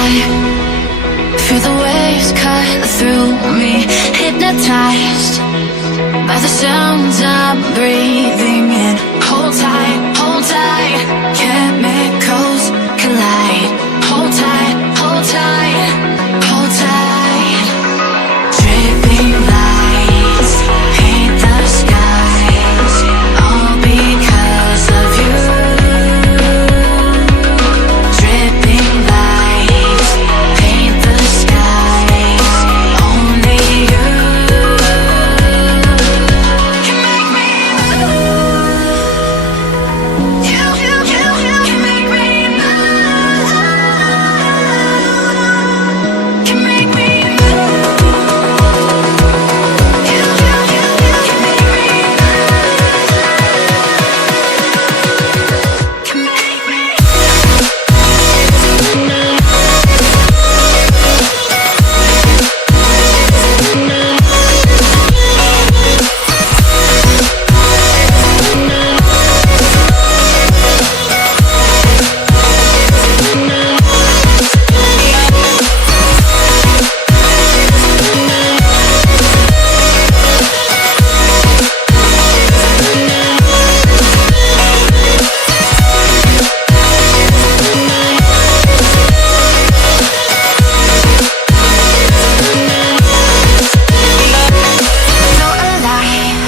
eye, feel the waves cut through me, hypnotized by the sounds I'm breathing in. Hold tight, chemicals collide. Hold tight, hold tight, hold tight. Dripping lights paint the skies, all because of you. Dripping lights paint the skies, only you can make me move. You can make me move. Can make me move. You can make me move. Can make me. Feel alive,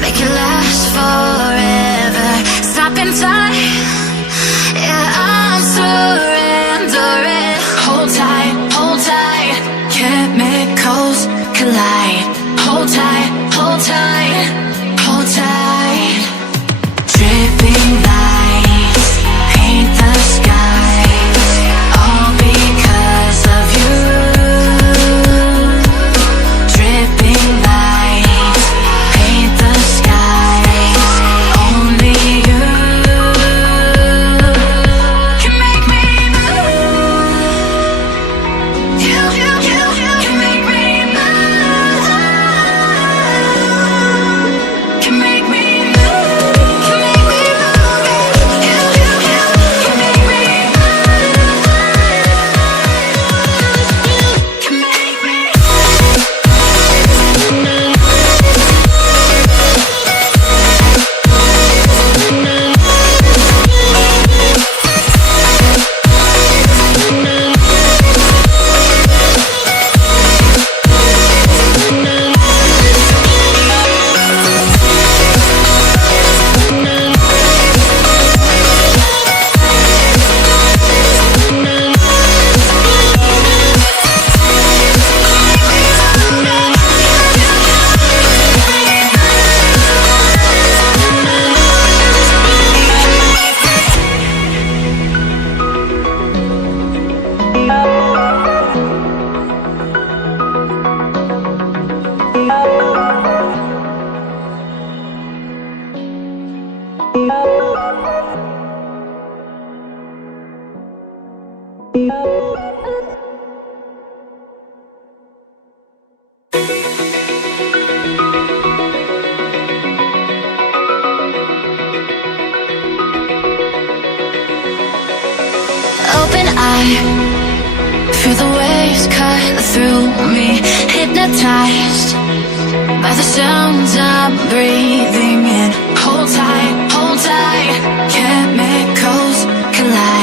make it last forever. Stop in time, yeah, I'm surrendering. Hold tight, chemicals collide. Hold tight, hold tight, hold tight. Dripping lights paint the skies, all because of you. Dripping lights paint the skies, only you can make me move. You can make me move. Can make me move. Can make me move. You can make me move. Can make me. Open eye, feel the waves cut through me, hypnotized by the sounds I'm breathing in. Hold tight, chemicals collide.